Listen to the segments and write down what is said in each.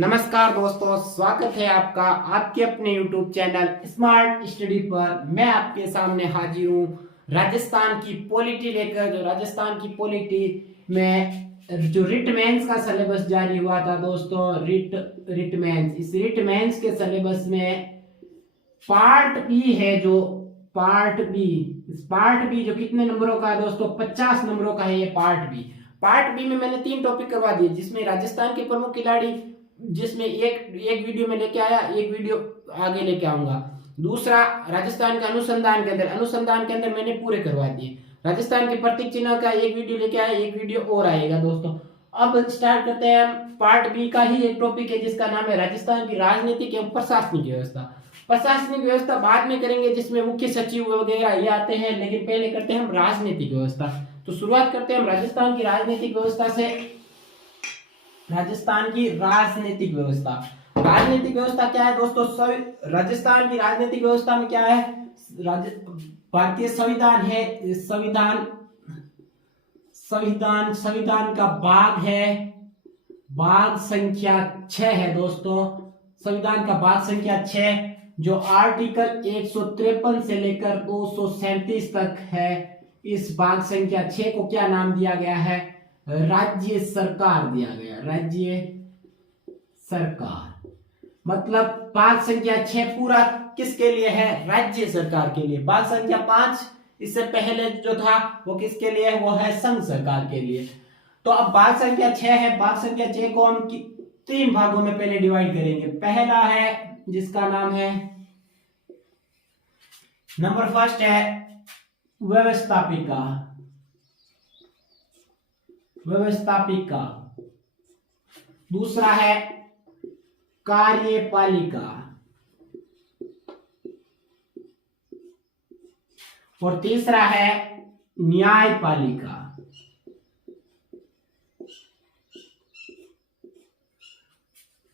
नमस्कार दोस्तों, स्वागत है आपका आपके अपने YouTube चैनल स्मार्ट स्टडी पर। मैं आपके सामने हाजिर हूँ राजस्थान की पॉलिटी लेकर। जो राजस्थान की पॉलिटी में जो रिट मेंस का सिलेबस जारी हुआ था दोस्तों, रिट मेंस, इस रिट मेंस के सिलेबस में पार्ट बी है। जो पार्ट बी, इस पार्ट बी जो कितने नंबरों का है दोस्तों, 50 नंबरों का है ये पार्ट बी। पार्ट बी में मैंने 3 टॉपिक करवा दिए, जिसमें राजस्थान के प्रमुख खिलाड़ी, जिसमें एक वीडियो में लेके आया, एक वीडियो आगे लेके आऊंगा। दूसरा राजस्थान के अनुसंधान के अंदर मैंने पूरे करवा दिए। राजस्थान के प्रतीक चिन्ह का एक वीडियो लेके आया, एक वीडियो और आएगा दोस्तों। अब स्टार्ट करते हैं हम। पार्ट बी का ही एक टॉपिक है जिसका नाम है राजस्थान की राजनीतिक एवं प्रशासनिक व्यवस्था। प्रशासनिक व्यवस्था बाद में करेंगे, जिसमें मुख्य सचिव वगैरह ये आते हैं, लेकिन पहले करते हैं हम राजनीतिक व्यवस्था। तो शुरुआत करते हैं हम राजस्थान की राजनीतिक व्यवस्था से। राजस्थान की राजनीतिक व्यवस्था, राजनीतिक व्यवस्था क्या है दोस्तों? राजस्थान की राजनीतिक व्यवस्था में क्या है? भारतीय संविधान है, संविधान का भाग है, भाग संख्या 6 है दोस्तों। संविधान का भाग संख्या 6 जो आर्टिकल 153 से लेकर 237 तक है। इस भाग संख्या 6 को क्या नाम दिया गया है? राज्य सरकार दिया गया। राज्य सरकार मतलब भाग संख्या 6 पूरा किसके लिए है? राज्य सरकार के लिए। भाग संख्या 5 इससे पहले जो था वो किसके लिए है? वो है संघ सरकार के लिए। तो अब भाग संख्या 6 है। भाग संख्या 6 को हम 3 भागों में पहले डिवाइड करेंगे। पहला है जिसका नाम है, नंबर फर्स्ट है व्यवस्थापिका। दूसरा है कार्यपालिका और तीसरा है न्यायपालिका।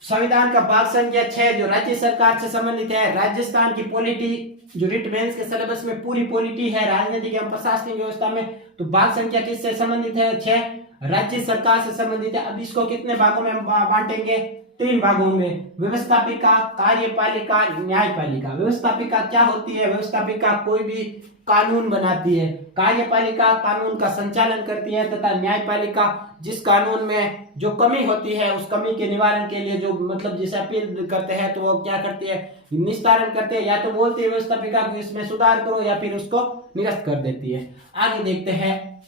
संविधान का भाग संख्या 6 जो राज्य सरकार से संबंधित है। राजस्थान की पॉलिटी जो रिट मेंस के सिलेबस में पूरी पॉलिटी है राजनीतिक एवं प्रशासनिक व्यवस्था में, तो भाग संख्या किससे संबंधित है? 6, राज्य सरकार से संबंधित है। अब इसको कितने भागों में बांटेंगे? 3 भागों में। व्यवस्थापिका, कार्यपालिका, न्यायपालिका। व्यवस्थापिका क्या होती है? व्यवस्थापिका कोई भी कानून बनाती है। कार्यपालिका कानून का संचालन करती है तथा न्यायपालिका जिस कानून में जो कमी होती है उस कमी के निवारण के लिए जो मतलब जिसे अपील करते हैं तो वो क्या करती है? निस्तारण करते हैं। या तो बोलती है व्यवस्थापिका को इसमें सुधार करो या फिर उसको निरस्त कर देती है। आगे देखते हैं।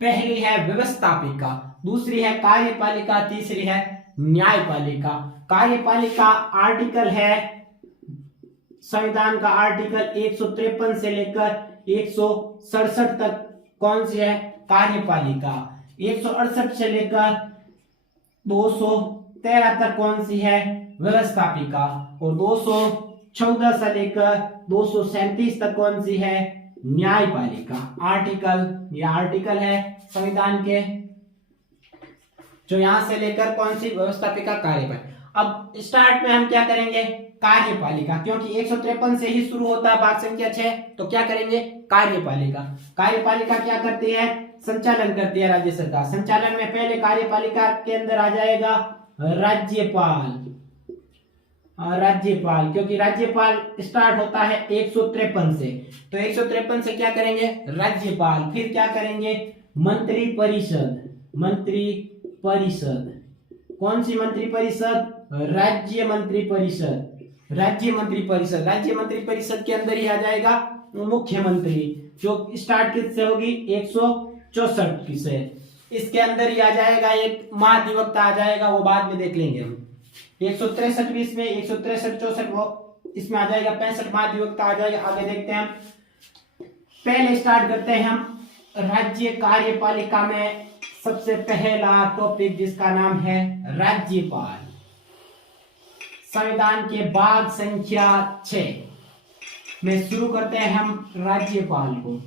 पहली है व्यवस्थापिका, दूसरी है कार्यपालिका, तीसरी है न्यायपालिका। कार्यपालिका आर्टिकल है संविधान का आर्टिकल 153 से लेकर 167 तक कौन सी है? कार्यपालिका। 168 से लेकर 213 तक कौन सी है? व्यवस्थापिका। और 214 से लेकर 237 तक कौन सी है? न्यायपालिका। ये आर्टिकल है संविधान के, जो यहां से लेकर कौन सी? व्यवस्थापिका, कार्यपालिका। अब स्टार्ट में हम क्या करेंगे? कार्यपालिका, क्योंकि 153 से ही शुरू होता है भाग संख्या 6, तो क्या करेंगे? कार्यपालिका। कार्यपालिका क्या करती है? संचालन करती है राज्य सरकार। संचालन में पहले कार्यपालिका के अंदर आ जाएगा राज्यपाल। क्योंकि राज्यपाल स्टार्ट होता है 153 से, तो 153 से क्या करेंगे? राज्यपाल। फिर क्या करेंगे? मंत्री परिषद। कौन सी मंत्री परिषद? राज्य मंत्री परिषद के अंदर ही आ जाएगा मुख्यमंत्री, जो स्टार्ट किससे होगी? 164 से। इसके अंदर ही आ जाएगा एक महाधिवक्ता आ जाएगा, वो बाद में देख लेंगे हम। 163 इसमें, 163 64 वो इसमें आ जाएगा। 65 महाधिवक्ता आ जाएगा। आगे देखते हैं हम। पहले स्टार्ट करते हैं हम राज्य कार्यपालिका में। सबसे पहला टॉपिक जिसका नाम है राज्यपाल। संविधान के भाग संख्या 6 में शुरू करते हैं हम राज्यपाल को।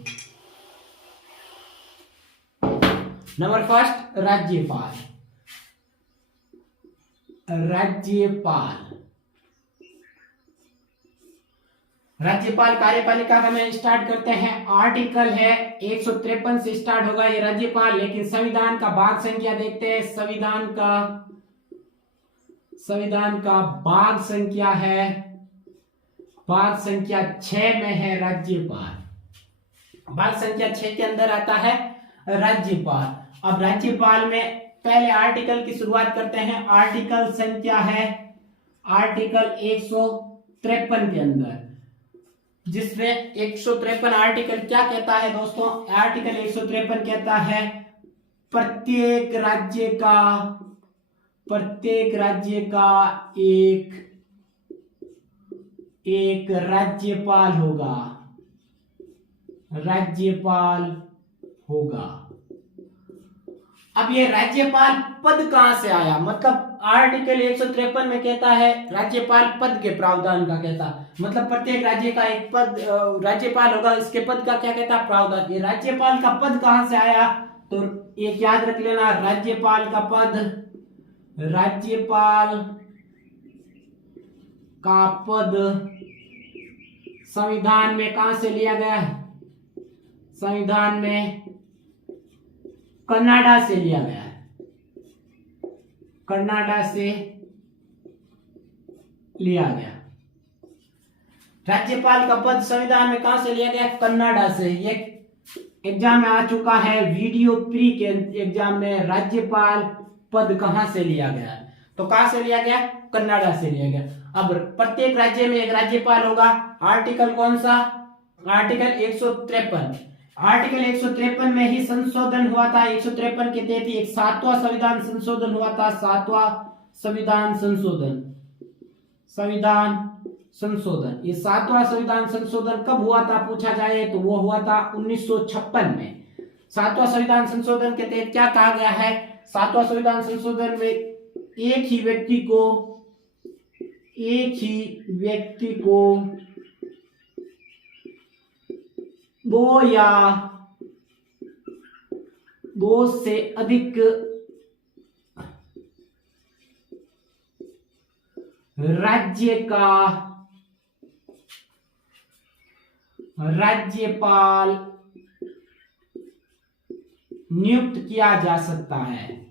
नंबर फर्स्ट राज्यपाल। राज्यपाल कार्यपालिका का में स्टार्ट करते हैं। आर्टिकल है 153 से स्टार्ट होगा ये राज्यपाल, लेकिन संविधान का भाग संख्या देखते हैं। संविधान का संविधान का भाग संख्या है, भाग संख्या 6 में है राज्यपाल। भाग संख्या 6 के अंदर आता है राज्यपाल। अब राज्यपाल में पहले आर्टिकल की शुरुआत करते हैं। आर्टिकल संख्या है आर्टिकल 153 के अंदर, जिसमें 153 आर्टिकल क्या कहता है दोस्तों? आर्टिकल 153 कहता है प्रत्येक राज्य का एक राज्यपाल होगा। अब ये राज्यपाल पद कहां से आया? मतलब आर्टिकल 153 में कहता है राज्यपाल पद के प्रावधान का कहता, मतलब प्रत्येक राज्य का एक पद राज्यपाल होगा, इसके पद का क्या कहता? प्रावधान। ये राज्यपाल का पद कहां से आया? तो एक याद रख लेना, राज्यपाल का पद संविधान में कहां से लिया गया? संविधान में कनाडा से लिया गया है। कनाडा से लिया गया। राज्यपाल का पद संविधान में कहां से लिया गया? कनाडा से। ये एग्जाम में आ चुका है, वीडियो प्री के एग्जाम में राज्यपाल पद कहां से लिया गया? तो कहां से लिया गया? कनाडा से लिया गया। अब प्रत्येक राज्य में एक राज्यपाल होगा। आर्टिकल कौन सा? आर्टिकल 153। आर्टिकल 153 में ही संशोधन हुआ था। 153 के तहत एक 7वां संविधान संशोधन हुआ था। 7वां संविधान संशोधन। ये 7वां संविधान संशोधन कब हुआ था पूछा जाए तो वो हुआ था 1956 में। 7वां संविधान संशोधन के तहत क्या कहा गया है? 7वां संविधान संशोधन में एक ही व्यक्ति को दो से अधिक राज्य का राज्यपाल नियुक्त किया जा सकता है।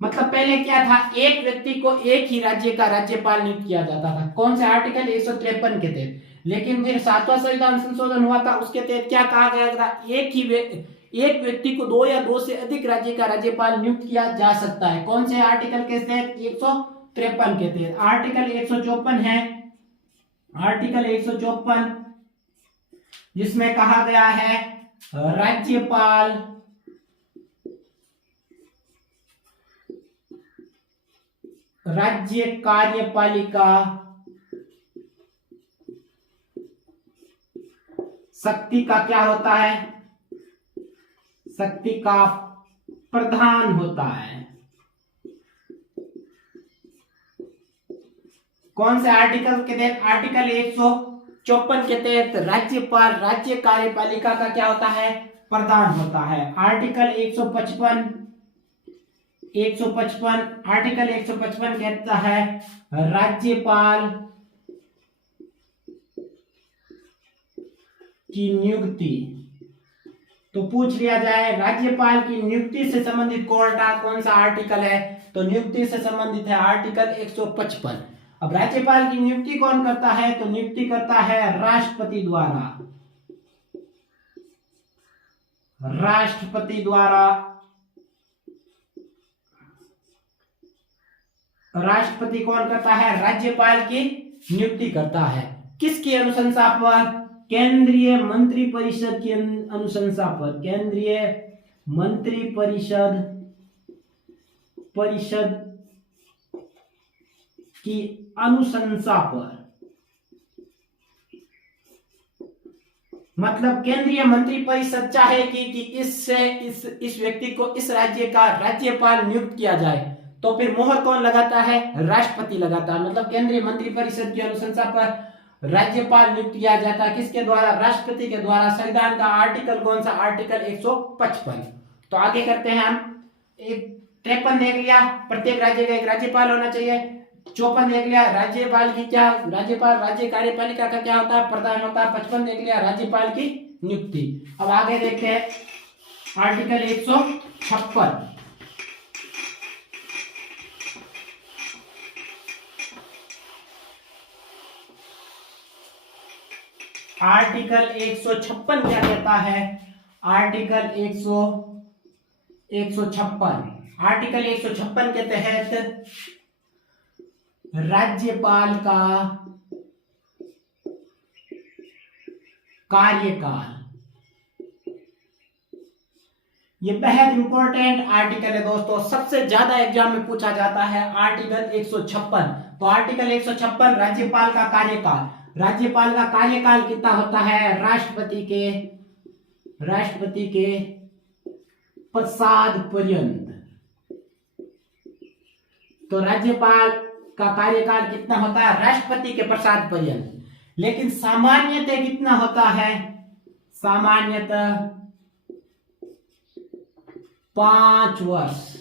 मतलब पहले क्या था? एक व्यक्ति को एक ही राज्य का राज्यपाल नियुक्त किया जाता था। कौन से? आर्टिकल 153 के तहत। लेकिन फिर 7वां संविधान संशोधन हुआ था, उसके तहत क्या कहा गया था? एक व्यक्ति को 2 या 2 से अधिक राज्य का राज्यपाल नियुक्त किया जा सकता है। कौन से आर्टिकल के तहत? 153 के तहत। आर्टिकल 154 है, आर्टिकल 154 जिसमें कहा गया है राज्य कार्यपालिका शक्ति का क्या होता है? शक्ति का प्रधान होता है। कौन से आर्टिकल के तहत? आर्टिकल 154 के तहत राज्यपाल राज्य कार्यपालिका का क्या होता है? प्रधान होता है। आर्टिकल 155 आर्टिकल 155 कहता है राज्यपाल की नियुक्ति। तो पूछ लिया जाए राज्यपाल की नियुक्ति से संबंधित कौन सा आर्टिकल है? तो नियुक्ति से संबंधित है आर्टिकल 155। अब राज्यपाल की नियुक्ति कौन करता है? तो नियुक्ति करता है राष्ट्रपति द्वारा। राष्ट्रपति कौन करता है? राज्यपाल की नियुक्ति करता है। किसकी अनुशंसा पर? केंद्रीय मंत्रिपरिषद की अनुशंसा पर। केंद्रीय मंत्रिपरिषद की अनुशंसा पर। मतलब केंद्रीय मंत्रिपरिषद चाहेगी कि इस व्यक्ति को इस राज्य का राज्यपाल नियुक्त किया जाए, तो फिर मोहर कौन लगाता है? राष्ट्रपति लगाता है। मतलब केंद्रीय मंत्रिपरिषद की अनुशंसा पर राज्यपाल नियुक्त किया जाता है। किसके द्वारा? राष्ट्रपति के द्वारा। संविधान का आर्टिकल कौन सा? आर्टिकल 155। तो आगे करते हैं हम। 53 देख लिया, प्रत्येक राज्य का एक राज्यपाल होना चाहिए। 54 देख लिया, राज्यपाल की क्या? राज्यपाल राज्य कार्यपालिका का क्या होता है? प्रधान होता है। 55 देख लिया, राज्यपाल की नियुक्ति। अब आगे देखते हैं आर्टिकल 156। आर्टिकल 156 क्या कहता है? आर्टिकल 156, आर्टिकल 156 के तहत राज्यपाल का कार्यकाल, ये बेहद इंपॉर्टेंट आर्टिकल है दोस्तों, सबसे ज्यादा एग्जाम में पूछा जाता है आर्टिकल 156। तो आर्टिकल 156 राज्यपाल का कार्यकाल, राज्यपाल का कार्यकाल कितना होता है? राष्ट्रपति के प्रसाद पर्यंत। तो राज्यपाल का कार्यकाल कितना होता है? राष्ट्रपति के प्रसाद पर्यंत। लेकिन सामान्यतः कितना होता है? सामान्यतः 5 वर्ष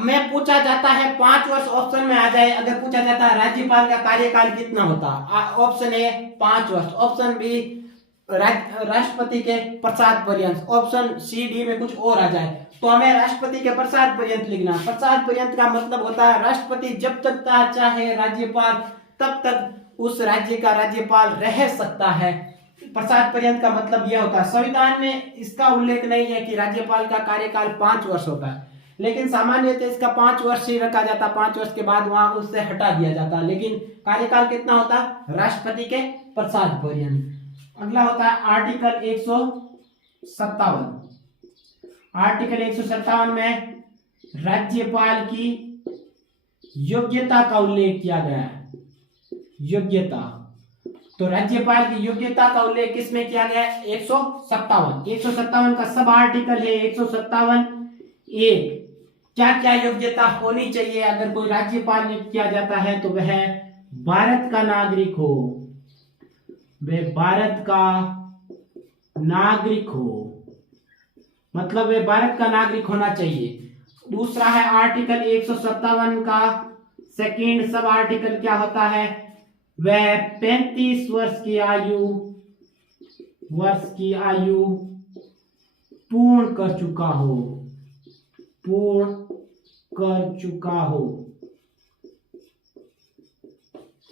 में पूछा जाता है। 5 वर्ष ऑप्शन में आ जाए। अगर पूछा जाता है राज्यपाल का कार्यकाल कितना होता, ऑप्शन ए 5 वर्ष, ऑप्शन बी राष्ट्रपति के प्रसाद पर्यंत, ऑप्शन सी डी में कुछ और आ जाए, तो हमें राष्ट्रपति के प्रसाद पर्यंत लिखना। प्रसाद पर्यंत का मतलब होता है राष्ट्रपति जब तक चाहे राज्यपाल तब तक उस राज्य का राज्यपाल रह सकता है। प्रसाद पर्यंत का मतलब यह होता है। संविधान में इसका उल्लेख नहीं है कि राज्यपाल का कार्यकाल 5 वर्ष होता है, लेकिन सामान्यतः इसका 5 वर्ष ही रखा जाता। 5 वर्ष के बाद वहां उससे हटा दिया जाता, लेकिन कार्यकाल कितना होता? राष्ट्रपति के प्रसाद पर्यंत। अगला होता है आर्टिकल 157। आर्टिकल 157 में राज्यपाल की योग्यता का उल्लेख किया गया है। योग्यता, तो राज्यपाल की योग्यता का उल्लेख किसमें किया गया है? 157। 157 का सब आर्टिकल है 157 एक। क्या क्या योग्यता होनी चाहिए अगर कोई राज्यपाल नियुक्त किया जाता है? तो वह भारत का नागरिक हो, वह भारत का नागरिक हो, मतलब वह भारत का नागरिक होना चाहिए। दूसरा है आर्टिकल 157 का सेकंड सब आर्टिकल क्या होता है? वह 35 वर्ष की आयु पूर्ण कर चुका हो,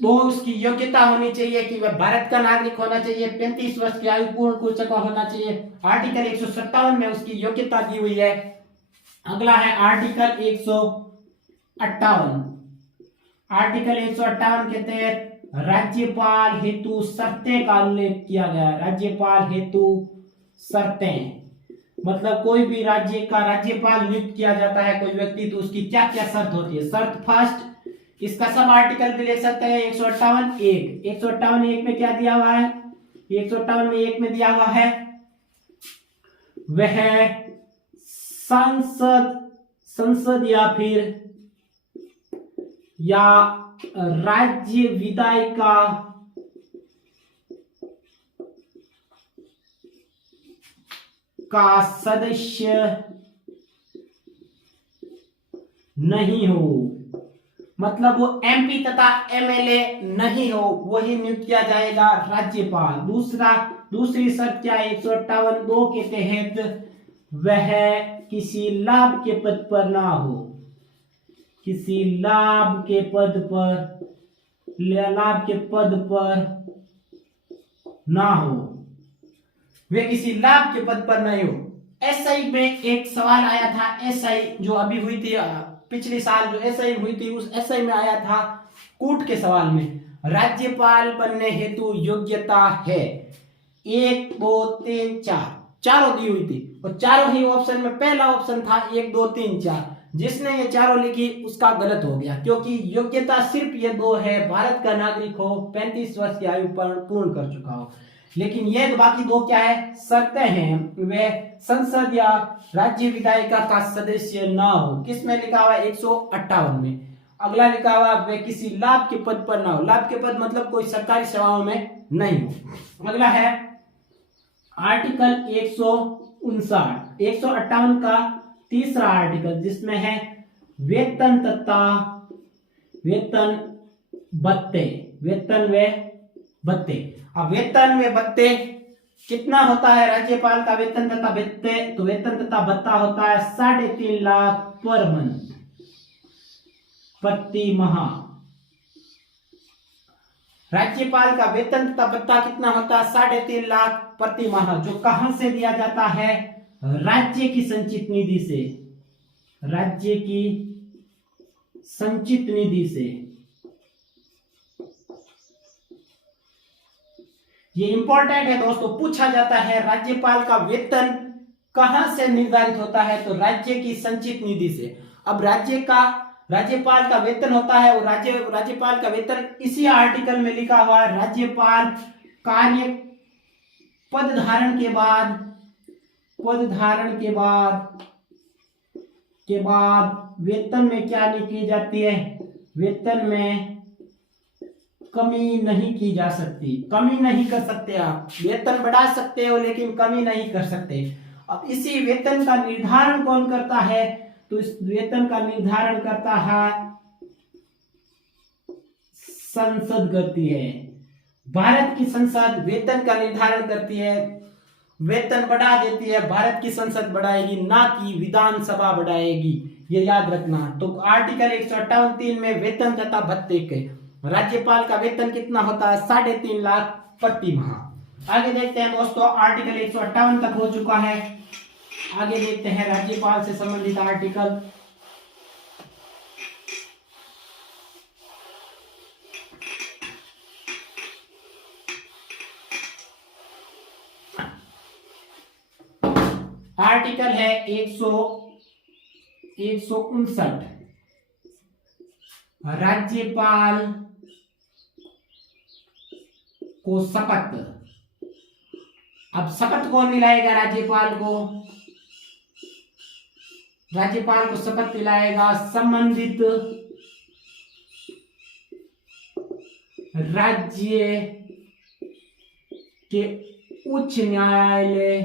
तो उसकी योग्यता होनी चाहिए कि वह भारत का नागरिक होना चाहिए, 35 वर्ष की आयु पूर्ण कर चुका होना चाहिए। आर्टिकल 157 में उसकी योग्यता दी हुई है। अगला है आर्टिकल 158। आर्टिकल 158 के तहत राज्यपाल हेतु शर्तें का उल्लेख किया गया। राज्यपाल हेतु शर्तें, मतलब कोई भी राज्य का राज्यपाल नियुक्त किया जाता है कोई व्यक्ति, तो उसकी क्या क्या शर्त होती है? शर्त फर्स्ट, इसका सब आर्टिकल भी लिख सकते हैं। 158 एक, 158 एक में क्या दिया हुआ है? 158 में एक में दिया हुआ है वह संसद या राज्य विधायिका का सदस्य नहीं हो, मतलब वो एमपी तथा एमएलए नहीं हो, वही नियुक्त किया जाएगा राज्यपाल। दूसरी शर्त क्या है? 158(2) के तहत वह किसी लाभ के पद पर ना हो, किसी लाभ के पद पर ना हो, वे किसी लाभ के पद पर नहीं हो। एसआई में एक सवाल आया था, एसआई जो अभी हुई थी पिछले साल, जो एसआई हुई थी उस एसआई में आया था कूट के सवाल में, राज्यपाल बनने हेतु योग्यता है 1 2 3 4, चारों दी हुई थी और चारों ही ऑप्शन में पहला ऑप्शन था 1 2 3 4। जिसने ये चारों लिखी उसका गलत हो गया, क्योंकि योग्यता सिर्फ ये 2 है, भारत का नागरिक हो, 35 वर्ष की आयु पूर्ण कर चुका हो। लेकिन ये बाकी 2 क्या है? शर्तें हैं, वे संसद या राज्य विधायिका का सदस्य ना हो। किसमें लिखा हुआ है? 158 में। अगला लिखा हुआ वे किसी लाभ के पद पर ना हो, लाभ के पद मतलब कोई सरकारी सेवाओं में नहीं हो। अगला है आर्टिकल 159, 158 का तीसरा आर्टिकल, जिसमें है वेतन तथा वेतन व भत्ते। अब वेतन व भत्ते कितना होता है राज्यपाल का वेतन तथा भत्ते? तो वेतन तथा भत्ता होता है 3.5 लाख पर मंथ, प्रति माह। राज्यपाल का वेतन तथा भत्ता कितना होता है? 3.5 लाख प्रति माह, जो कहां से दिया जाता है? राज्य की संचित निधि से, राज्य की संचित निधि से। ये इंपॉर्टेंट है दोस्तों, पूछा जाता है राज्यपाल का वेतन कहां से निर्धारित होता है? तो राज्य की संचित निधि से। अब राज्यपाल का वेतन होता है, वो राज्यपाल का वेतन इसी आर्टिकल में लिखा हुआ है। राज्यपाल कार्य पद धारण के बाद वेतन में क्या नहीं की जाती है? वेतन में कमी नहीं की जा सकती, कमी नहीं कर सकते आप। वेतन बढ़ा सकते हो लेकिन कमी नहीं कर सकते। अब इसी वेतन का निर्धारण कौन करता है? तो इस वेतन का निर्धारण करता है संसद करती है। भारत की संसद वेतन का निर्धारण करती है, वेतन बढ़ा देती है। भारत की संसद बढ़ाएगी, ना कि विधानसभा बढ़ाएगी, ये याद रखना। तो आर्टिकल 158(3) में वेतन तथा भत्ते के राज्यपाल का वेतन कितना होता है? 3.5 लाख प्रति माह। आगे देखते हैं दोस्तों, आर्टिकल 158 तक हो चुका है। आगे देखते हैं राज्यपाल से संबंधित आर्टिकल। आर्टिकल है 159। राज्यपाल को शपथ। अब शपथ कौन दिलाएगा राज्यपाल को? राज्यपाल को शपथ दिलाएगा संबंधित राज्य के उच्च न्यायालय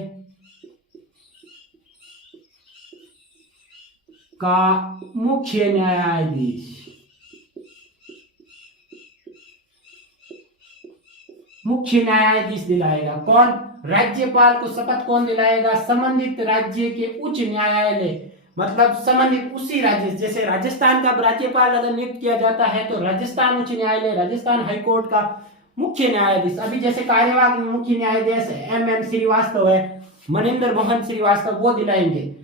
का मुख्य न्यायाधीश। मुख्य न्यायाधीश दिलाएगा। कौन? राज्यपाल को शपथ कौन दिलाएगा? संबंधित राज्य के उच्च न्यायालय, मतलब संबंधित उसी राज्य, जैसे राजस्थान का राज्यपाल अगर नियुक्त किया जाता है तो राजस्थान उच्च न्यायालय, राजस्थान हाईकोर्ट का मुख्य न्यायाधीश। अभी जैसे कार्यवाहक मुख्य न्यायाधीश MM श्रीवास्तव है, मनिंदर मोहन श्रीवास्तव, वो दिलाएंगे।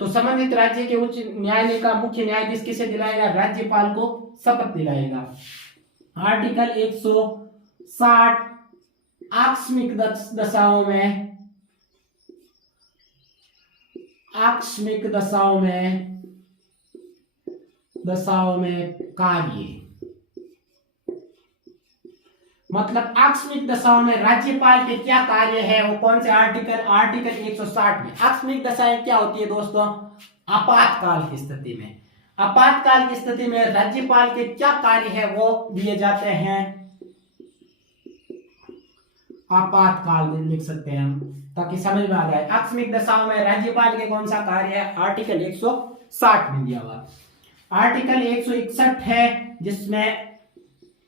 तो संबंधित राज्य के उच्च न्यायालय का मुख्य न्यायाधीश किसे दिलाएगा? राज्यपाल को शपथ दिलाएगा। आर्टिकल 160 आकस्मिक दशाओं में कार्य, मतलब आकस्मिक दशाओं में राज्यपाल के क्या कार्य है? वो कौन से आर्टिकल? आर्टिकल 160 में। आकस्मिक दशाएं क्या होती है दोस्तों? आपातकाल की स्थिति में। आपातकाल की स्थिति में राज्यपाल के क्या कार्य है वो दिए जाते हैं। आपातकाल लिख सकते हैं हम, ताकि समझ में आ जाए। आकस्मिक दशाओं में राज्यपाल के कौन सा कार्य है? आर्टिकल 160 में दिया हुआ। आर्टिकल 161 है, जिसमें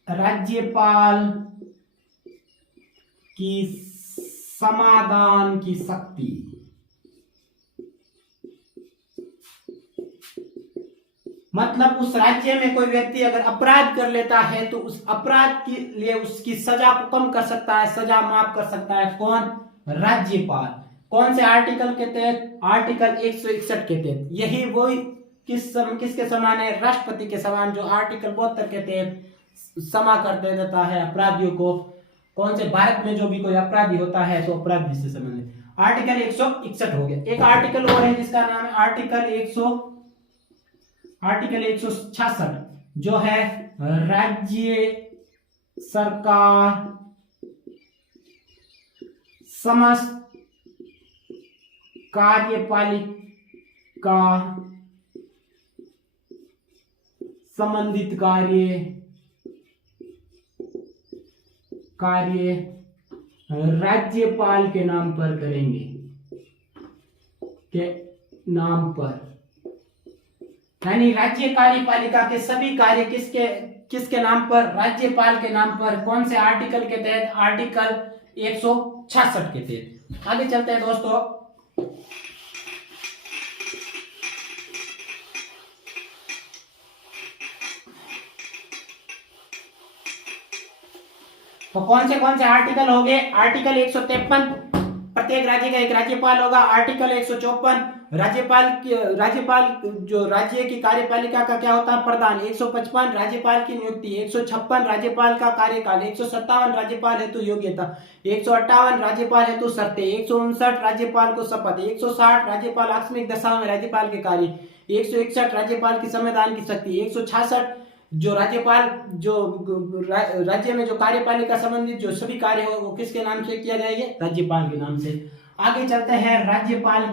राज्यपाल की समाधान की शक्ति, मतलब उस राज्य में कोई व्यक्ति अगर अपराध कर लेता है तो उस अपराध के लिए उसकी सजा को कम कर सकता है, सजा माफ कर सकता है। कौन? राज्यपाल। कौन से आर्टिकल के तहत? आर्टिकल 161 के तहत। यही वही किसके समान है? राष्ट्रपति के समान, जो आर्टिकल 72 के तहत क्षमा कर देता है अपराधियों को। कौन से? भारत में जो भी कोई अपराधी होता है तो अपराधी से संबंधित। आर्टिकल 161 हो गया। एक आर्टिकल और है जिसका नाम है आर्टिकल 166, जो है राज्य सरकार समस्त कार्यपालिका संबंधित कार्य राज्यपाल के नाम पर करेंगे, के नाम पर। यानी राज्य कार्यपालिका के सभी कार्य किसके नाम पर? राज्यपाल के नाम पर। कौन से आर्टिकल के तहत? आर्टिकल 166 के तहत। आगे चलते हैं दोस्तों। तो कौन से आर्टिकल हो गए? आर्टिकल 153 प्रत्येक राज्य का एक राज्यपाल होगा। आर्टिकल 154 राज्यपाल जो राज्य की कार्यपालिका का क्या होता है? प्रधान। 155 राज्यपाल की नियुक्ति। 156 राज्यपाल का कार्यकाल। 157 राज्यपाल हेतु योग्यता। 158 राज्यपाल हेतु शर्तें। 159 राज्यपाल को शपथ। 160 राज्यपाल आकस्मिक दशा में राज्यपाल के कार्य। 161 राज्यपाल की संविधान की शक्ति। 166 जो राज्यपाल जो राज्य में जो कार्यपालिका संबंधित जो सभी कार्य हो वो किसके नाम से किया जाएगा? राज्यपाल के नाम से। आगे चलते हैं राज्यपाल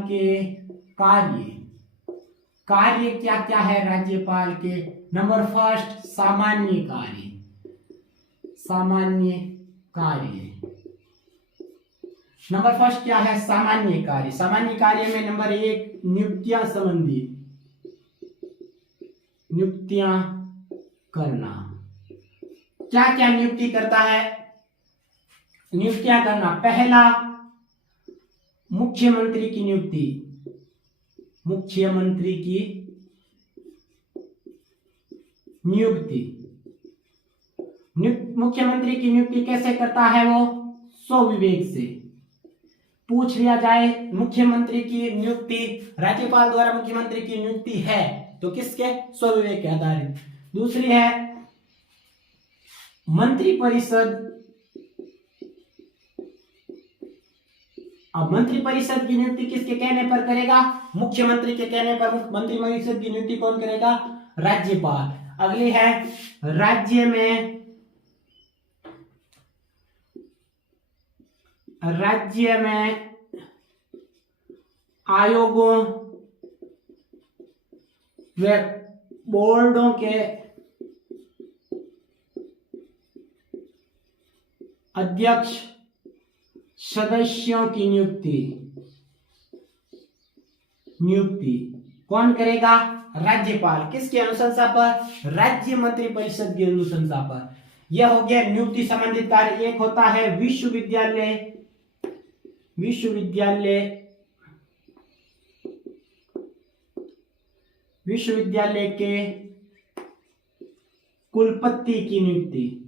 के कार्य क्या क्या है राज्यपाल के? नंबर फर्स्ट, सामान्य कार्य। नंबर फर्स्ट क्या है? सामान्य कार्य। सामान्य कार्य में नंबर 1 नियुक्तियां करना। क्या क्या नियुक्ति करता है? नियुक्तियां करना। पहला, मुख्यमंत्री की नियुक्ति। मुख्यमंत्री की नियुक्ति कैसे करता है वो? स्वविवेक से। पूछ लिया जाए मुख्यमंत्री की नियुक्ति, राज्यपाल द्वारा मुख्यमंत्री की नियुक्ति है तो किसके? स्वविवेक के आधारित। दूसरी है मंत्रिपरिषद। अब मंत्रिपरिषद की नियुक्ति किसके कहने पर करेगा? मुख्यमंत्री के कहने पर मंत्रिपरिषद की नियुक्ति कौन करेगा? राज्यपाल। अगली है राज्य में आयोगों व बोर्डों के अध्यक्ष सदस्यों की नियुक्ति कौन करेगा? राज्यपाल। किसकी अनुशंसा पर? राज्य मंत्रिपरिषद की अनुशंसा पर। यह हो गया नियुक्ति संबंधित कार्य। एक होता है विश्वविद्यालय के कुलपति की नियुक्ति।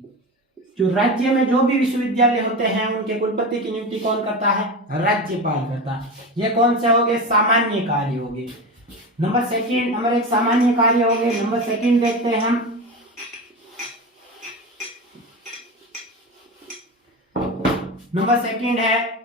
जो राज्य में जो भी विश्वविद्यालय होते हैं उनके कुलपति की नियुक्ति कौन करता है? राज्यपाल करता है। ये कौन से हो गए? सामान्य कार्य हो गए। नंबर 1 सामान्य कार्य हो गए। नंबर 2 देखते हैं हम। नंबर 2 है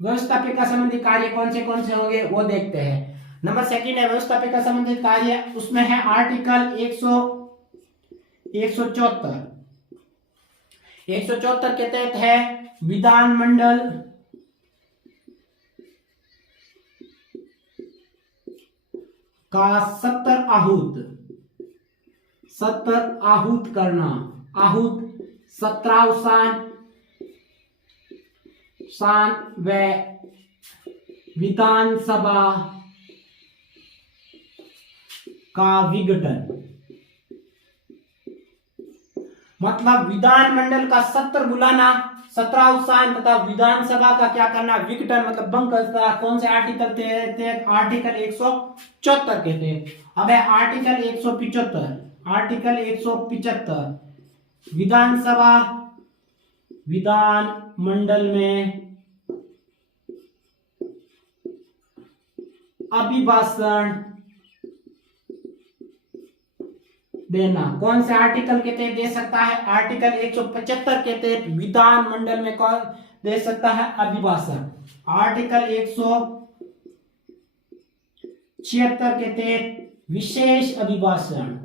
व्यवस्थापिका संबंधी कार्य कौन से हो गए वो देखते हैं। नंबर 2 है व्यवस्थापिका संबंधित कार्य। उसमें है आर्टिकल 174 के तहत है विधानमंडल का 70 आहूत करना। 17 शान व विधानसभा का विघटन। मतलब विधानमंडल का 70 बुलाना, 17 अवसान तथा विधानसभा का क्या करना? विघटन मतलब भंग करना। कौन से आर्टिकल तहत? आर्टिकल 174 के तहत। अब है आर्टिकल 175 विधानमंडल में अभिभाषण देना। कौन से आर्टिकल के तहत दे सकता है? आर्टिकल 175 के तहत विधानमंडल में कौन दे सकता है? अभिभाषण। आर्टिकल 176 के तहत विशेष अभिभाषण।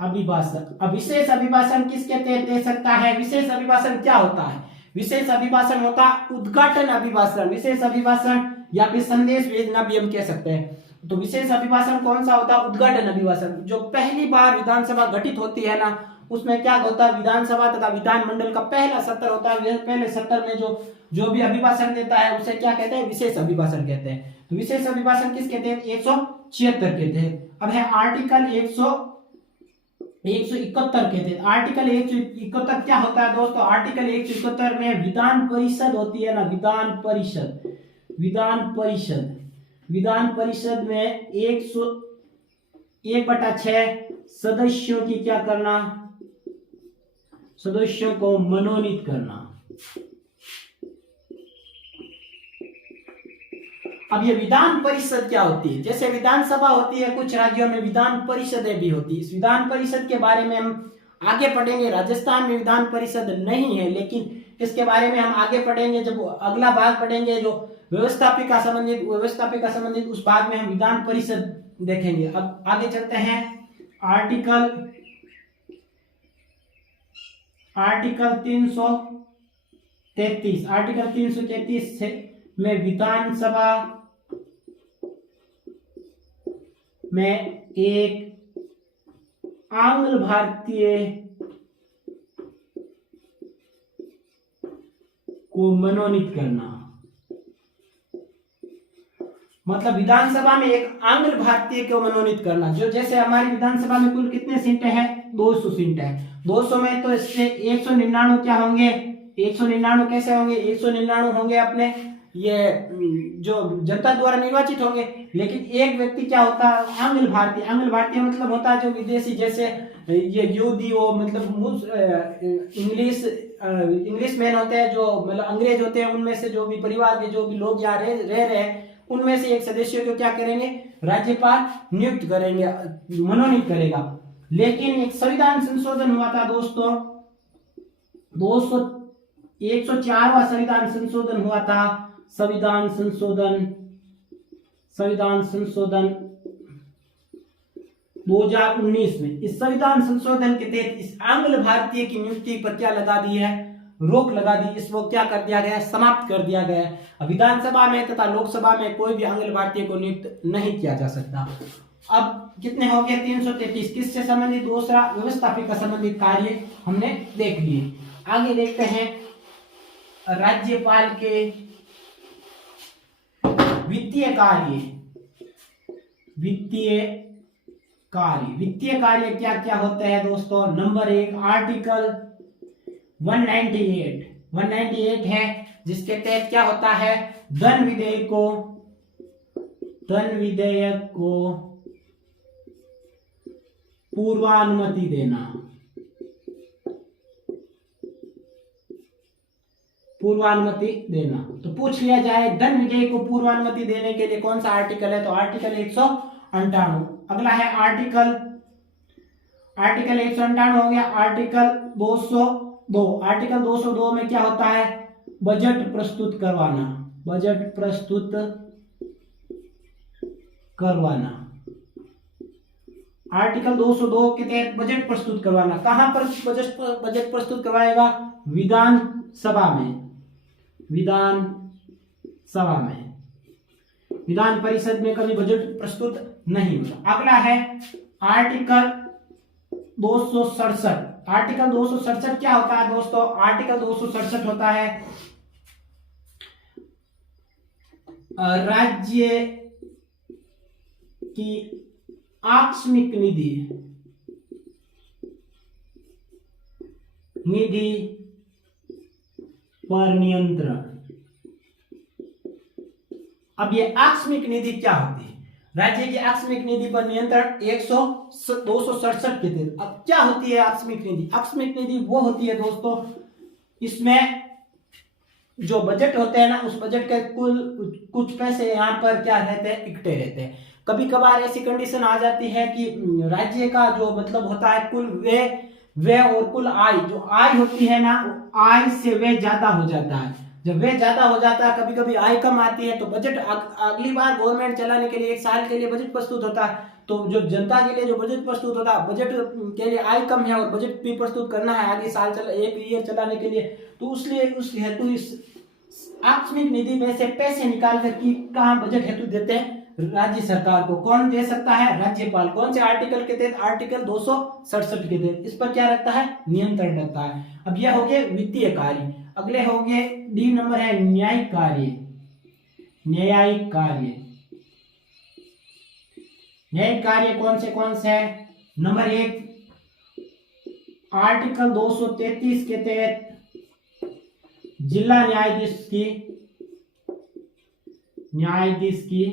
विशेष अभिभाषण किसके तहत दे सकता है? विशेष अभिभाषण क्या होता है? विशेष अभिभाषण होता है उद्घाटन अभिभाषण। विशेष अभिभाषण या फिर संदेश भेजना भी हम कह सकते हैं। तो विशेष अभिभाषण कौन सा होता है? उद्घाटन अभिभाषण। जो पहली बार विधानसभा गठित होती है ना, उसमें क्या होता है? विधानसभा तथा विधानमंडल का पहला सत्र होता है। पहले सत्र में जो जो भी अभिभाषण देता है उसे क्या कहते हैं, विशेष अभिभाषण कहते हैं। तो विशेष अभिभाषण किस कहते हैं, 176 कहते हैं। अब है आर्टिकल 171 कहते हैं। आर्टिकल 171 क्या होता है दोस्तों, आर्टिकल 171 में विधान परिषद होती है ना, विधान परिषद, विधान परिषद में 1/6 सदस्यों की क्या करना, सदस्यों को मनोनीत करना। अब ये विधान परिषद क्या होती है, जैसे विधानसभा होती है कुछ राज्यों में, विधान परिषदें भी होती है। इस विधान परिषद के बारे में हम आगे पढ़ेंगे। राजस्थान में विधान परिषद नहीं है, लेकिन इसके बारे में हम आगे पढ़ेंगे, जब अगला भाग पढ़ेंगे जो व्यवस्थापिका संबंधित उस भाग में हम विधान परिषद देखेंगे। अब आगे चलते हैं। आर्टिकल 333 में विधानसभा में एक आंग्ल भारतीय को मनोनीत करना। मतलब विधानसभा में एक आंग्ल भारतीय को मनोनीत करना। जो जैसे हमारी विधानसभा में कुल कितने सीटें हैं, 200 सीटें हैं। 200 में तो इससे 199 क्या होंगे, 199 कैसे होंगे, 199 होंगे अपने ये जो जनता द्वारा निर्वाचित होंगे। लेकिन एक व्यक्ति क्या होता है, आंग्ल भारतीय मतलब होता है जो विदेशी, जैसे ये यहूदी हो, मतलब इंग्लिश मैन होते हैं, जो मतलब अंग्रेज होते हैं, उनमें से जो भी परिवार के जो भी लोग यहाँ रह रहे हैं, उनमें से एक सदस्य को क्या करेंगे, राज्यपाल नियुक्त करेंगे, मनोनीत करेगा। लेकिन एक संविधान संशोधन हुआ था दोस्तों, 104वां संविधान संशोधन हुआ था। संविधान संशोधन 2019 में। इस संविधान संशोधन के तहत इस आंग्ल भारतीय की नियुक्ति पर क्या लगा दी है, रोक लगा दी। इसको क्या कर दिया गया, समाप्त कर दिया गया है। विधानसभा में तथा लोकसभा में कोई भी आंग्ल भारतीय को नियुक्त नहीं किया जा सकता। अब कितने हो गए, 333। किससे संबंधित, दूसरा व्यवस्थापिका संबंधित कार्य हमने देख लिए। आगे देखते हैं राज्यपाल के वित्तीय कार्य क्या क्या होते हैं दोस्तों। नंबर 1 आर्टिकल 198 है, जिसके तहत क्या होता है, धन विधेयक को पूर्वानुमति देना। तो पूछ लिया जाए धन विधेयक को पूर्वानुमति देने के लिए कौन सा आर्टिकल है, तो आर्टिकल 198। अगला है आर्टिकल 198 हो गया। आर्टिकल 202 में क्या होता है, बजट प्रस्तुत करवाना। आर्टिकल 202 के तहत बजट प्रस्तुत करवाना। कहां पर बजट प्रस्तुत करवाएगा, विधानसभा में। विधान परिषद में कभी बजट प्रस्तुत नहीं होगा। अगला है आर्टिकल 267। आर्टिकल 267 क्या होता है दोस्तों, आर्टिकल 267 होता है राज्य की आकस्मिक निधि पर नियंत्रण। अब ये आकस्मिक निधि क्या होती है, राज्य की आकस्मिक निधि पर नियंत्रण 267 के तहत। अब क्या होती है आकस्मिक निधि, आकस्मिक निधि वो होती है दोस्तों, इसमें जो बजट होते हैं ना, उस बजट के कुछ पैसे यहाँ पर क्या रहते हैं, इकट्ठे रहते हैं। कभी कभार ऐसी कंडीशन आ जाती है कि राज्य का जो मतलब होता है कुल व्यय और कुल आय, जो आय होती है ना, आय से व्यय ज्यादा हो जाता है। जब व्यय ज्यादा हो जाता है, कभी कभी आय कम आती है, तो बजट अगली बार गवर्नमेंट चलाने के लिए 1 साल के लिए बजट प्रस्तुत होता है। तो जो जनता के लिए जो बजट प्रस्तुत होता है, बजट के लिए आय कम है और बजट भी प्रस्तुत करना है आगे साल 1 ईयर चलाने के लिए, तो उस हेतु इस आकस्मिक निधि में से पैसे निकाल कर की कहाँ बजट हेतु देते हैं, राज्य सरकार को। कौन दे सकता है, राज्यपाल। कौन से आर्टिकल के तहत, आर्टिकल 267 के तहत। इस पर क्या रखता है, नियंत्रण रखता है। अब यह हो गया वित्तीय कार्य। अगले हो गए डी नंबर है न्यायिक कार्य। न्यायिक कार्य, न्यायिक कार्य कौन से है? नंबर 1 आर्टिकल 233 के तहत जिला न्यायाधीश की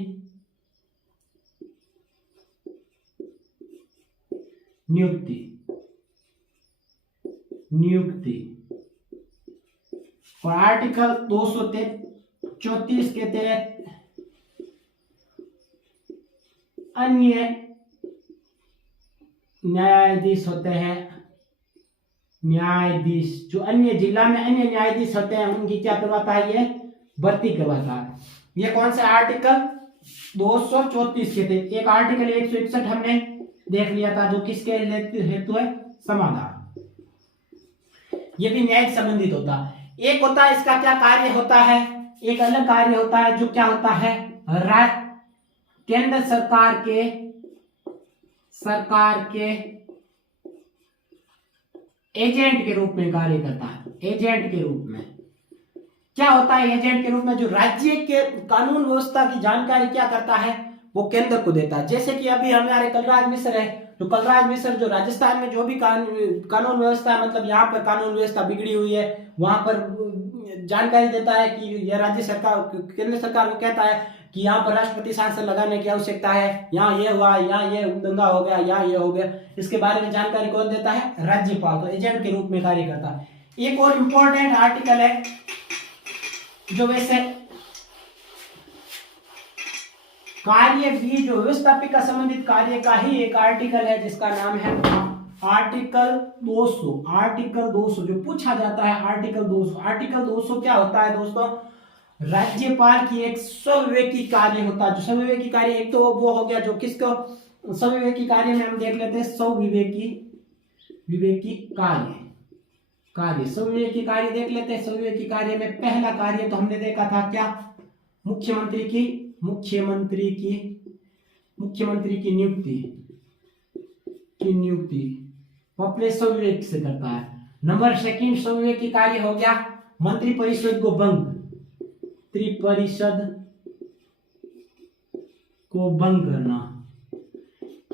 नियुक्ति और आर्टिकल 234 के तहत अन्य न्यायाधीश होते हैं। न्यायाधीश जो अन्य जिला में अन्य न्यायाधीश होते हैं उनकी क्या करवाता है? ये भर्ती करवाता है। ये कौन सा आर्टिकल 234 के तहत। एक आर्टिकल 161 हमने देख लिया था जो किसके हेतु है? समाधान। ये भी न्यायिक संबंधित होता है। एक होता है इसका क्या कार्य होता है, एक अलग कार्य होता है जो क्या होता है? केंद्र सरकार के एजेंट के रूप में कार्य करता है। एजेंट के रूप में क्या होता है? एजेंट के रूप में जो राज्य के कानून व्यवस्था की जानकारी क्या करता है? वो केंद्र को देता है। जैसे कि अभी हमारे कलराज मिश्र है, तो कलराज मिश्र जो राजस्थान में जो भी कानून व्यवस्था है, मतलब यहाँ पर कानून व्यवस्था बिगड़ी हुई है, वहां पर जानकारी देता है कि यह राज्य सरकार केंद्र सरकार को कहता है कि यहाँ पर राष्ट्रपति शासन लगाने की आवश्यकता है, यहाँ ये हुआ, यहाँ ये दंगा हो गया, यहाँ ये हो गया। इसके बारे में जानकारी कौन देता है? राज्यपाल। तो एजेंट के रूप में कार्य करता है। एक और इम्पोर्टेंट आर्टिकल है जो वैसे कार्य भी जो व्यवस्थापिका संबंधित कार्य का ही एक आर्टिकल है जिसका नाम है आर्टिकल 200। आर्टिकल 200 जो पूछा जाता है, आर्टिकल 200। आर्टिकल 200 क्या होता है दोस्तों? राज्यपाल की एक स्वविवेकी कार्य होता है। जो स्वविवेकी कार्य, एक तो वो हो गया जो किसको स्वविवेकी कार्य में हम देख लेते हैं स्वविवेकी कार्य स्वविवेकी कार्य देख लेते हैं। स्वविवेकी कार्य में पहला कार्य तो हमने देखा था क्या? मुख्यमंत्री की नियुक्ति पॉपुलर स्वविवेक से करता है। नंबर 2 स्वविवेकी कार्य हो गया मंत्रिपरिषद को भंग। करना।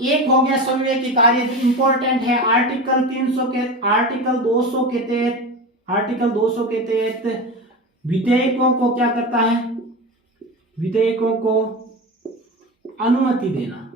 एक हो गया स्वविवेकी कार्य जो इंपॉर्टेंट है आर्टिकल 200 के तहत विधेयकों को क्या करता है? विधेयकों को अनुमति देना।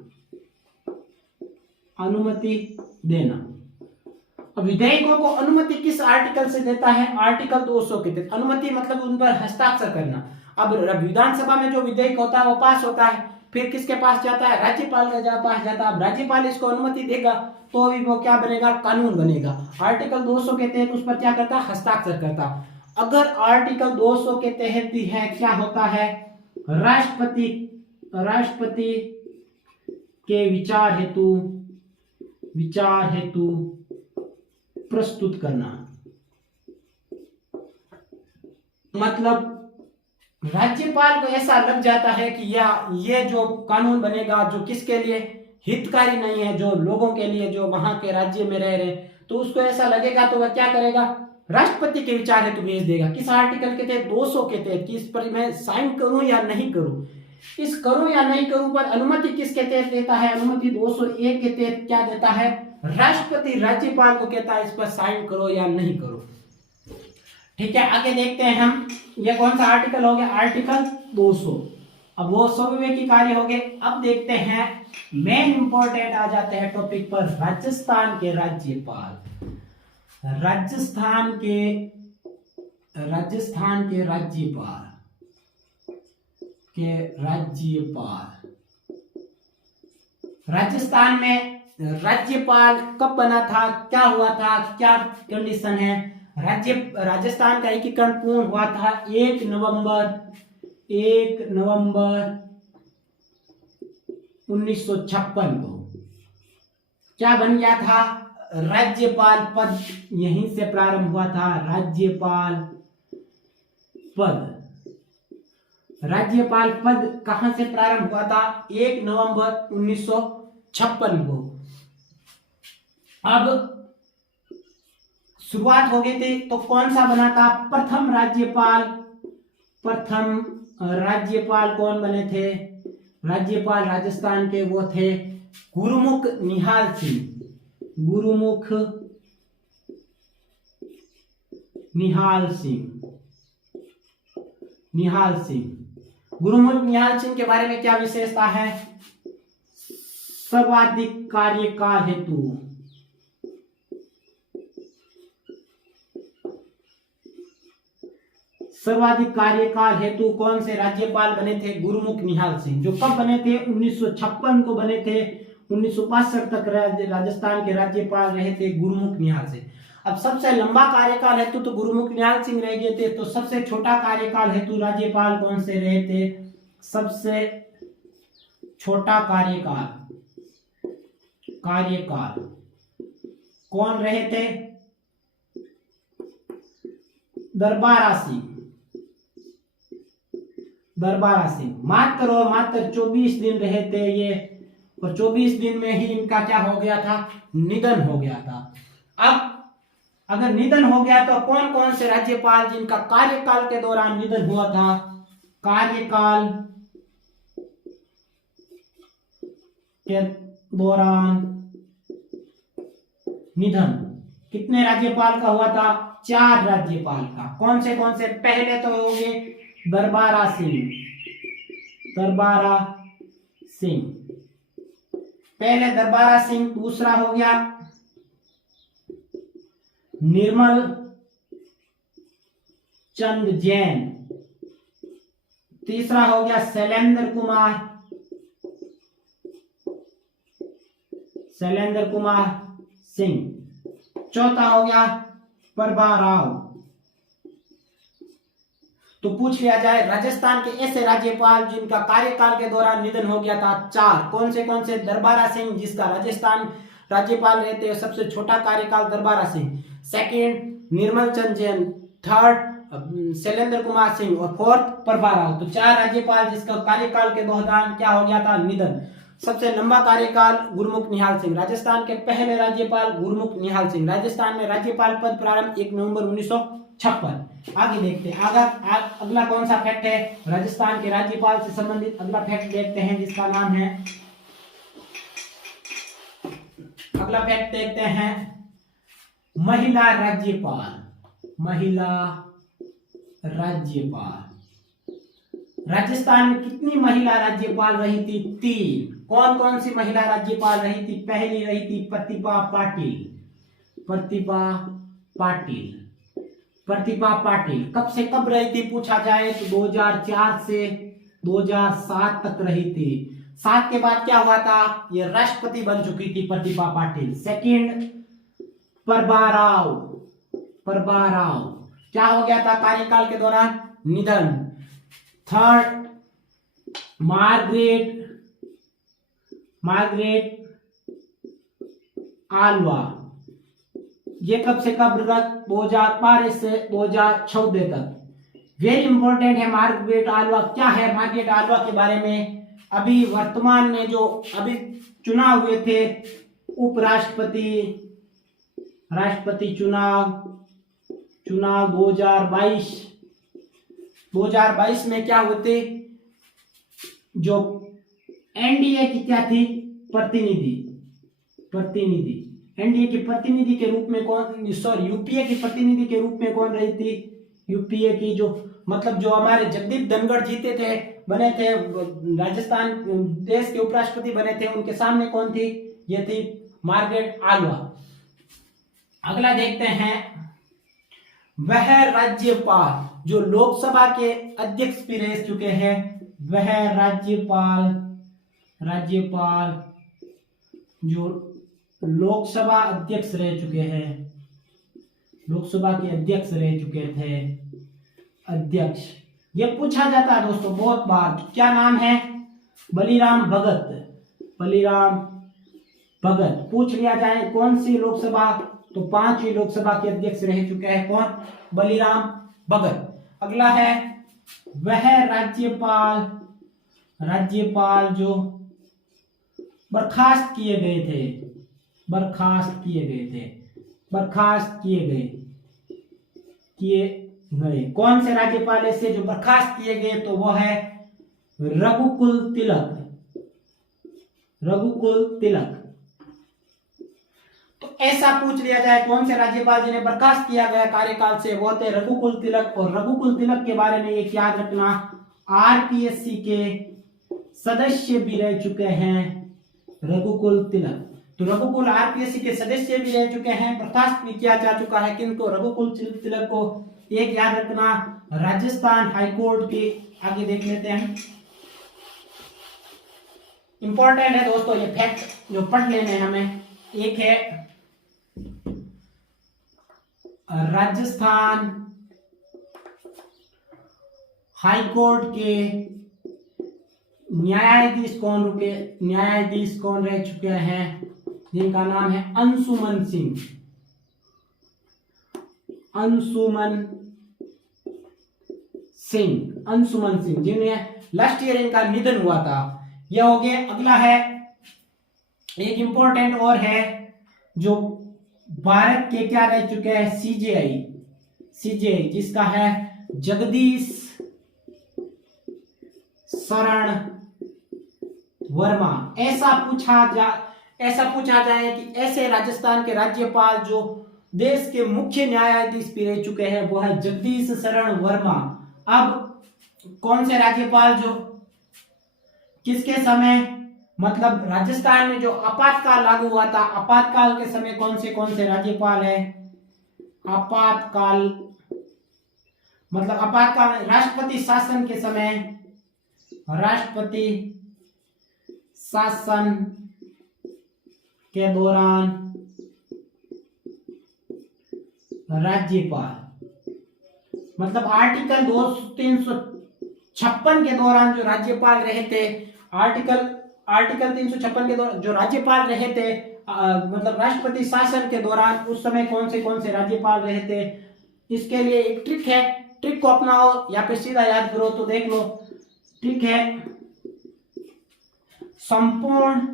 अब विधेयकों को अनुमति किस आर्टिकल से देता है? आर्टिकल 200 के तहत। अनुमति मतलब उन पर हस्ताक्षर करना। अब विधानसभा में जो विधेयक होता है वो पास होता है, फिर किसके पास जाता है? राज्यपाल के पास जाता है। अब राज्यपाल इसको अनुमति देगा तो भी वो क्या बनेगा? कानून बनेगा। आर्टिकल 200 के तहत उस पर क्या करता? हस्ताक्षर करता। अगर आर्टिकल 200 के तहत भी है, क्या होता है? राष्ट्रपति के विचार हेतु प्रस्तुत करना। मतलब राज्यपाल को ऐसा लग जाता है कि ये जो कानून बनेगा जो किसके लिए हितकारी नहीं है, जो लोगों के लिए जो वहां के राज्य में रह रहे, तो उसको ऐसा लगेगा तो वह क्या करेगा? राष्ट्रपति के विचार हेतु भेज देगा। किस आर्टिकल के तहत? 200 के तहत कि इस पर मैं साइन करूं या नहीं करूं। इस करूं या नहीं करूं पर अनुमति किसके तहत देता है? अनुमति 201 के तहत क्या देता है? राष्ट्रपति राज्यपाल को कहता है इस पर साइन करो या नहीं करो। ठीक है, आगे देखते हैं हम। ये कौन सा आर्टिकल हो गया? आर्टिकल 200। अब वो स्वविवेकी कार्य हो गए। अब देखते हैं मेन इंपॉर्टेंट आ जाते हैं टॉपिक पर। राजस्थान के राज्यपाल राजस्थान में राज्यपाल कब बना था? क्या हुआ था? क्या कंडीशन है? राजस्थान का एकीकरण पूर्ण हुआ था 1 नवंबर 1956 को। क्या बन गया था? राज्यपाल पद यहीं से प्रारंभ हुआ था। राज्यपाल पद कहां से प्रारंभ हुआ था? 1 नवंबर 1956 को। अब शुरुआत हो गई थी तो कौन सा बना था? प्रथम राज्यपाल कौन बने थे? राज्यपाल राजस्थान के वो थे गुरुमुख निहाल सिंह। गुरुमुख निहाल सिंह। गुरुमुख निहाल सिंह के बारे में क्या विशेषता है? सर्वाधिक कार्यकाल हेतु कौन से राज्यपाल बने थे? गुरुमुख निहाल सिंह। जो कब बने थे? 1956 को बने थे। 1965 तक राजस्थान के राज्यपाल रहे थे गुरुमुख निहाल सिंह। अब सबसे लंबा कार्यकाल हेतु तो गुरुमुख निहाल सिंह रह गए थे, तो सबसे छोटा कार्यकाल हेतु राज्यपाल कौन से रहे थे? सबसे छोटा कार्यकाल कौन रहे थे? दरबारा सिंह। मात्र 24 दिन रहे थे ये, और 24 दिन में ही इनका क्या हो गया था? निधन हो गया था। अब अगर निधन हो गया तो कौन कौन से राज्यपाल जिनका कार्यकाल के दौरान निधन हुआ था? कार्यकाल के दौरान निधन कितने राज्यपाल का हुआ था? 4 राज्यपाल का। कौन से? पहले तो हो गए दरबारा सिंह। पहले दरबारा सिंह। दूसरा हो गया निर्मल चंद जैन। तीसरा हो गया शैलेंद्र कुमार सिंह। चौथा हो गया प्रभा राव। तो पूछ लिया जाए राजस्थान के ऐसे राज्यपाल जिनका कार्यकाल के दौरान निधन हो गया था 4। कौन से? दरबारा सिंह, जिसका राजस्थान राज्यपाल रहते हैं, सबसे छोटा कार्यकाल दरबारा सिंह। सेकंड निर्मल चंद जैन। थर्ड शैलेंद्र कुमार सिंह। और फोर्थ प्रभा राव। तो 4 राज्यपाल जिसका कार्यकाल के दौरान क्या हो गया था? निधन। सबसे लंबा कार्यकाल गुरुमुख निहाल सिंह। राजस्थान के पहले राज्यपाल गुरुमुख निहाल सिंह। राजस्थान में राज्यपाल पद प्रारंभ 1 नवंबर 1956। आगे देखते हैं। अगला कौन सा फैक्ट है? राजस्थान के राज्यपाल से संबंधित अगला फैक्ट देखते हैं, जिसका नाम है, अगला फैक्ट देखते हैं महिला राज्यपाल। राजस्थान में कितनी महिला राज्यपाल रही थी? 3। कौन कौन सी महिला राज्यपाल रही थी? पहली रही थी प्रतिभा पाटिल। कब से कब रही थी पूछा जाए तो 2004 से 2007 तक रही थी। 7 के बाद क्या हुआ था? ये राष्ट्रपति बन चुकी थी प्रतिभा पाटिल। सेकंड प्रभा राव क्या हो गया था कार्यकाल के दौरान? निधन। Third Margaret Alva. ये कब से कब? 2012 से 2014 तक। वेरी इंपॉर्टेंट है मार्गरेट आल्वा। क्या है मार्गरेट आल्वा के बारे में? अभी वर्तमान में जो अभी चुनाव हुए थे, उपराष्ट्रपति, राष्ट्रपति चुनाव 2022 में क्या हुए थे? जो एनडीए की क्या थी? प्रतिनिधि। एनडीए की प्रतिनिधि के रूप में यूपीए की प्रतिनिधि के रूप में कौन रही थी? यूपीए की जो हमारे जगदीप धनखड़ जीते थे, बने थे राजस्थान देश के उपराष्ट्रपति बने थे, उनके सामने कौन थी? ये थी मार्गरेट आल्वा। अगला देखते हैं, वह राज्यपाल जो लोकसभा के अध्यक्ष भी रह चुके हैं, वह राज्यपाल जो लोकसभा अध्यक्ष रह चुके हैं, लोकसभा के अध्यक्ष रह चुके थे, अध्यक्ष, ये पूछा जाता है दोस्तों बहुत बार। क्या नाम है? बलिराम भगत। पूछ लिया जाए कौन सी लोकसभा, तो 5वीं लोकसभा के अध्यक्ष रह चुके हैं। कौन? बलिराम भगत। अगला है, वह राज्यपाल जो बर्खास्त किए गए थे। बर्खास्त किए गए। कौन से राज्यपाल ऐसे जो बर्खास्त किए गए? तो वो है रघुकुल तिलक। तो ऐसा पूछ लिया जाए कौन से राज्यपाल जिन्हें बर्खास्त किया गया कार्यकाल से, वो थे रघुकुल तिलक। और रघुकुल तिलक के बारे में एक याद रखना, आरपीएससी के सदस्य भी रह चुके हैं रघुकुल तिलक। तो रघुकुल आरपीएससी के सदस्य भी रह चुके हैं, बर्खास्त भी किया जा चुका है किनको? रघुकुल तिलक को। एक याद रखना, राजस्थान हाईकोर्ट के, आगे देख लेते हैं, इंपॉर्टेंट है दोस्तों ये फैक्ट जो पढ़ लेने हैं हमें। एक है राजस्थान हाईकोर्ट के न्यायाधीश कौन रह चुके हैं? जिनका नाम है अंशुमन सिंह, जिन्हें लास्ट ईयर इनका निधन हुआ था। यह हो गया। अगला है एक इंपॉर्टेंट और है जो भारत के क्या रह चुके हैं? सीजेआई, जिसका है जगदीश शरण वर्मा। ऐसा पूछा जाए कि ऐसे राजस्थान के राज्यपाल जो देश के मुख्य न्यायाधीश भी रह चुके हैं, वो है जगदीश शरण वर्मा। अब कौन से राज्यपाल जो किसके समय, मतलब राजस्थान में जो आपातकाल लागू हुआ था, आपातकाल के समय कौन से राज्यपाल है? आपातकाल मतलब आपातकाल राष्ट्रपति शासन के समय, राष्ट्रपति शासन के दौरान राज्यपाल, मतलब आर्टिकल 356 के दौरान जो राज्यपाल रहे थे, आर्टिकल 356 के दौरान जो राज्यपाल रहे थे, मतलब राष्ट्रपति शासन के दौरान उस समय कौन से राज्यपाल रहे थे? इसके लिए एक ट्रिक है, ट्रिक को अपनाओ या फिर सीधा याद करो। तो देख लो, ट्रिक है संपूर्ण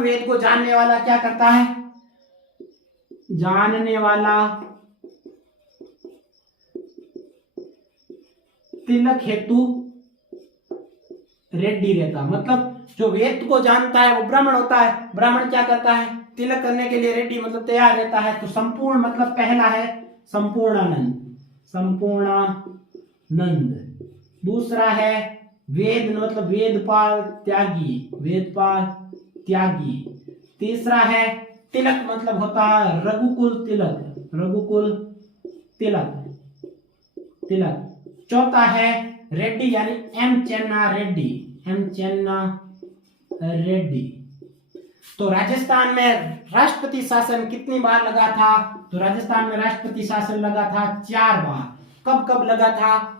वेद को जानने वाला क्या करता है? जानने वाला तिलक हेतु रेड्डी रहता। मतलब जो वेद को जानता है वो ब्राह्मण होता है, ब्राह्मण क्या करता है? तिलक करने के लिए रेड्डी मतलब तैयार रहता है। तो संपूर्ण मतलब पहला है संपूर्णानंद। दूसरा है वेद मतलब वेदपाल त्यागी। तीसरा है तिलक मतलब होता है रघुकुल तिलक। चौथा है रेड्डी यानी एम चेन्ना रेड्डी। तो राजस्थान में राष्ट्रपति शासन कितनी बार लगा था? तो राजस्थान में राष्ट्रपति शासन लगा था 4 बार। कब लगा था?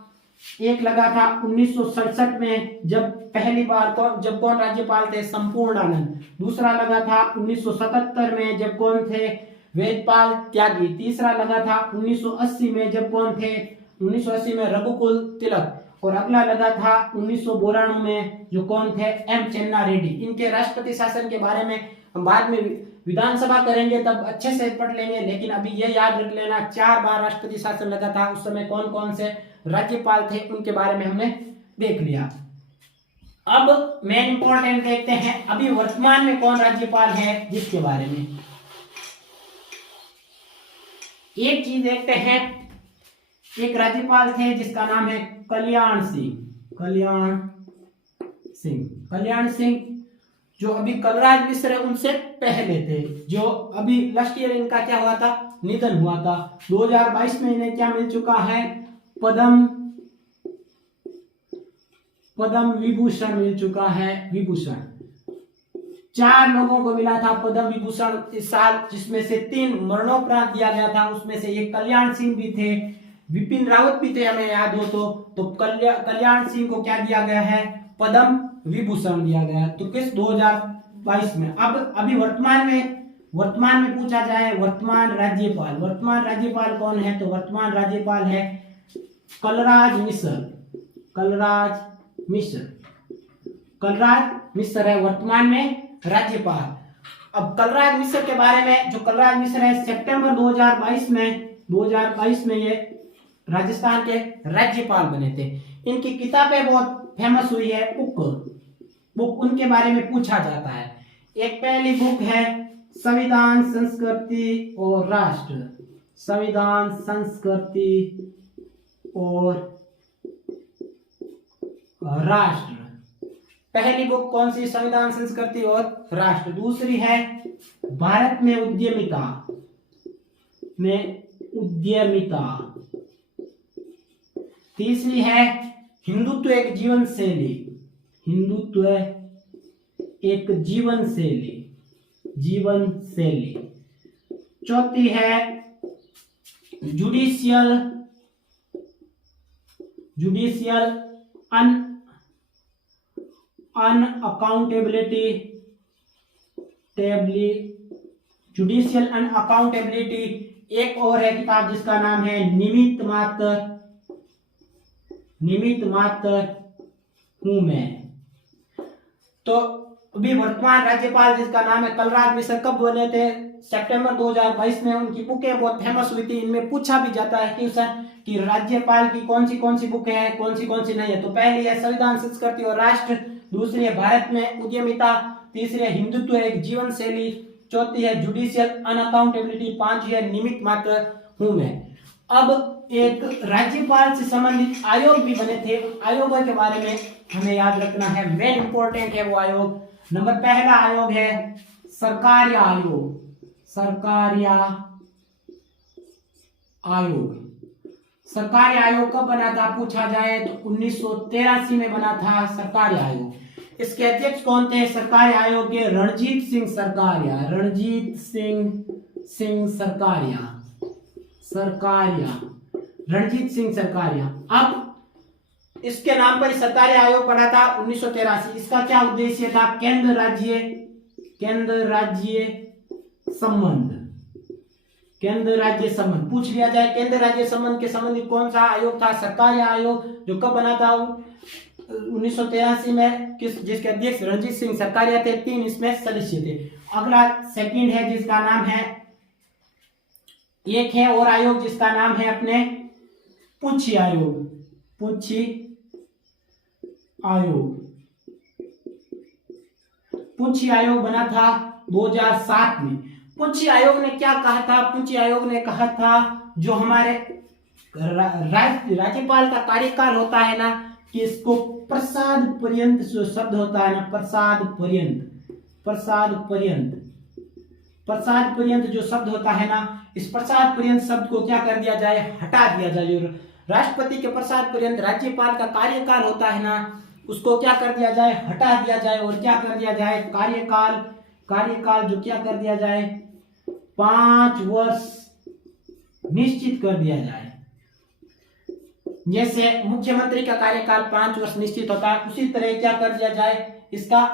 एक लगा था 1967 में, जब पहली बार कौन राज्यपाल थे? संपूर्णानंद। दूसरा लगा था 1977 में, जब कौन थे? वेदपाल त्यागी। तीसरा लगा था 1980 में, जब कौन थे? 1980 में रघुकुल तिलक। और अगला लगा था 1992 में, जो कौन थे? एम चेन्ना रेड्डी। इनके राष्ट्रपति शासन के बारे में हम बाद में विधानसभा करेंगे तब अच्छे से पढ़ लेंगे, लेकिन अभी ये याद रख लेना 4 बार राष्ट्रपति शासन लगा था। उस समय कौन से राज्यपाल थे उनके बारे में हमने देख लिया। अब मेन इंपॉर्टेंट देखते हैं अभी वर्तमान में कौन राज्यपाल है, जिसके बारे में एक चीज देखते हैं। एक राज्यपाल थे जिसका नाम है कल्याण सिंह, जो अभी कलराज मिश्र है उनसे पहले थे, जो अभी लास्ट ईयर इनका क्या हुआ था? निधन हुआ था। 2022 में इन्हें क्या मिल चुका है? पद्म विभूषण मिल चुका है। 4 लोगों को मिला था पद्म विभूषण इस साल, जिसमें से 3 मरणोपरांत दिया गया था। उसमें से एक कल्याण सिंह भी थे, विपिन रावत भी थे, हमें याद हो तो कल्याण सिंह को क्या दिया गया है? पद्म विभूषण दिया गया है। तो किस 2022 में। अब अभी वर्तमान में पूछा जाए वर्तमान राज्यपाल कौन है? तो वर्तमान राज्यपाल है कलराज मिश्र है वर्तमान में राज्यपाल। अब कलराज मिश्र के बारे में, जो कलराज मिश्र है सितंबर 2022 में ये राजस्थान के राज्यपाल बने थे। इनकी किताबें बहुत फेमस हुई है, बुक उनके बारे में पूछा जाता है। एक पहली बुक है संविधान, संस्कृति और राष्ट्र। संविधान, संस्कृति और राष्ट्र, पहली बुक कौन सी? संविधान, संस्कृति और राष्ट्र। दूसरी है भारत में उद्यमिता। तीसरी है हिंदुत्व एक जीवन शैली। चौथी है जुडिशियल अनअकाउंटेबिलिटी। एक और है किताब जिसका नाम है निमित्त मात्र हूं मैं। तो अभी वर्तमान राज्यपाल जिसका नाम है कलराज मिश्र कब बने थे? सितंबर 2022 में। उनकी बुकें बहुत फेमस हुई थी। इनमें पूछा भी जाता है क्वेश्चन कि राज्यपाल की कौन सी बुकें हैं, कौन सी नहीं है। तो पहली है संविधान, संस्कृति और राष्ट्र। दूसरी है भारत में उद्यमिता। तीसरी है हिंदुत्व एक जीवन शैली। चौथी है जुडिशियल अनअकाउंटेबिलिटी। पांचवी है निमित्त मात्र हूं मैं। अब एक राज्यपाल से संबंधित आयोग भी बने थे। आयोगों के बारे में हमें याद रखना है, मेन इंपॉर्टेंट है वो आयोग। नंबर पहला आयोग है सरकार्य आयोग कब बना था पूछा जाए तो 1983 में बना था सरकार्य आयोग। इसके अध्यक्ष कौन थे सरकार्य आयोग के? रणजीत सिंह सरकारिया। अब इसके नाम पर सरकार्य आयोग बना था 1983। इसका क्या उद्देश्य था? केंद्र राज्य संबंध पूछ लिया जाए। केंद्र राज्य संबंध के संबंधित कौन सा आयोग था? सरकार्य आयोग, जो कब बना था 1983 में, जिसके अध्यक्ष रणजीत सिंह सरकारिया थे। 3 इसमें सदस्य थे। अगला सेकंड है जिसका नाम है, एक है और आयोग जिसका नाम है अपने पुच्छी आयोग बना था 2007 में। पुच्छी आयोग ने क्या कहा था? पुच्छी आयोग ने कहा था जो हमारे राज्यपाल का कार्यकाल होता है ना, कि इसको प्रसाद पर्यंत जो शब्द होता है ना, प्रसाद पर्यंत जो शब्द होता है ना, इस प्रसाद पर्यंत शब्द को क्या कर दिया जाए? हटा दिया जाए। राष्ट्रपति के प्रसाद पर्यंत राज्यपाल का कार्यकाल होता है ना, उसको क्या कर दिया जाए? हटा दिया जाए। और क्या कर दिया जाए? कार्यकाल जो क्या कर दिया जाए? 5 वर्ष निश्चित कर दिया जाए। जैसे मुख्यमंत्री का कार्यकाल 5 वर्ष निश्चित होता है, उसी तरह क्या कर दिया जाए? इसका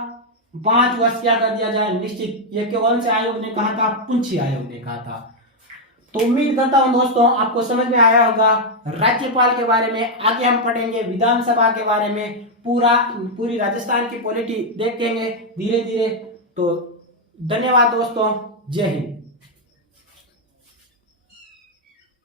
5 वर्ष क्या कर दिया जाए? निश्चित। ये कौन से आयोग ने कहा था? पुच्छी आयोग ने कहा था। तो उम्मीद करता हूं दोस्तों आपको समझ में आया होगा राज्यपाल के बारे में। आगे हम पढ़ेंगे विधानसभा के बारे में, पूरी राजस्थान की पॉलिटी देखेंगे धीरे धीरे। तो धन्यवाद दोस्तों, जय हिंद।